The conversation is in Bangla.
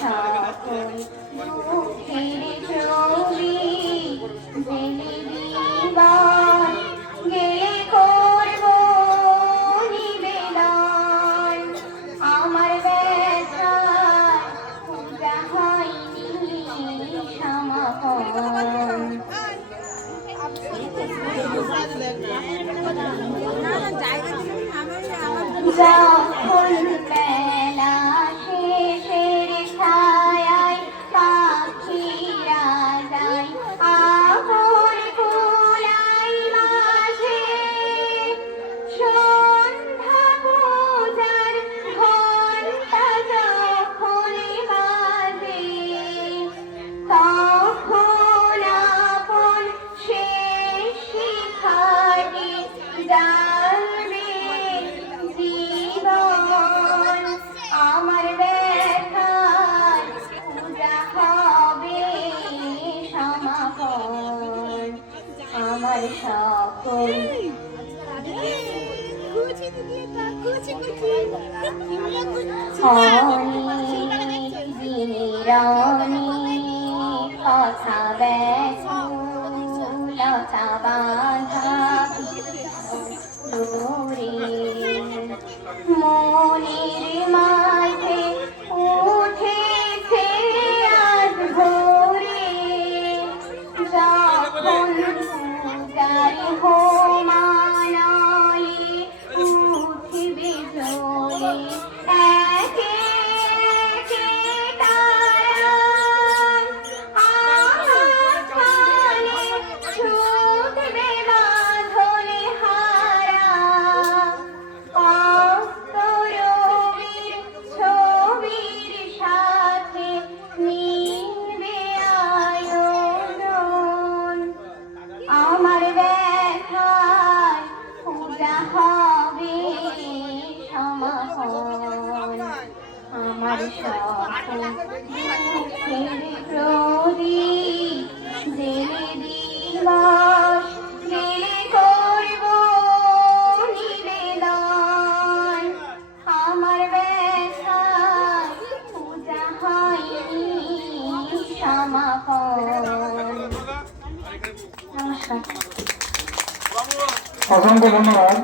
সকল দুঃখের ছবি জেলে দিবার গেলে করব নিবেদন। আমার ব্যথার পূজা হয়নি সমাপন। যখন বেলা শেষের ছায়ায় পাখিরা যায় আপন কুলাই মাঝে, সন্ধ্যা পূজার ঘণ্টা যখন বাজে, তখন আপন শেষ শিখাটি জ্বালবে জীবন। আমার ব্যথার পূজা হবে সমাপন। আমার সকল কথা ব্যথা বাঁধা মনের মাঝে উঠেছে আজ ভোরে, যখন পূজার হোমানলে উঠবে জ্বলে একে একে তারা আমার প্রাণে ছুটবে বাঁধনে হারা। অস্তরবীর ছবির সাথে মিলবে আয়োজন। আমার ব্যথার পূজা হবে সমাপন। আমার সকল দুঃখের প্রদীপ জেলে দিবস গেলে করব নিবেদন। আমার ব্যথার পূজা হয়নি সমাপন। নমস্কার। অসংখ্য ধন্যবাদ।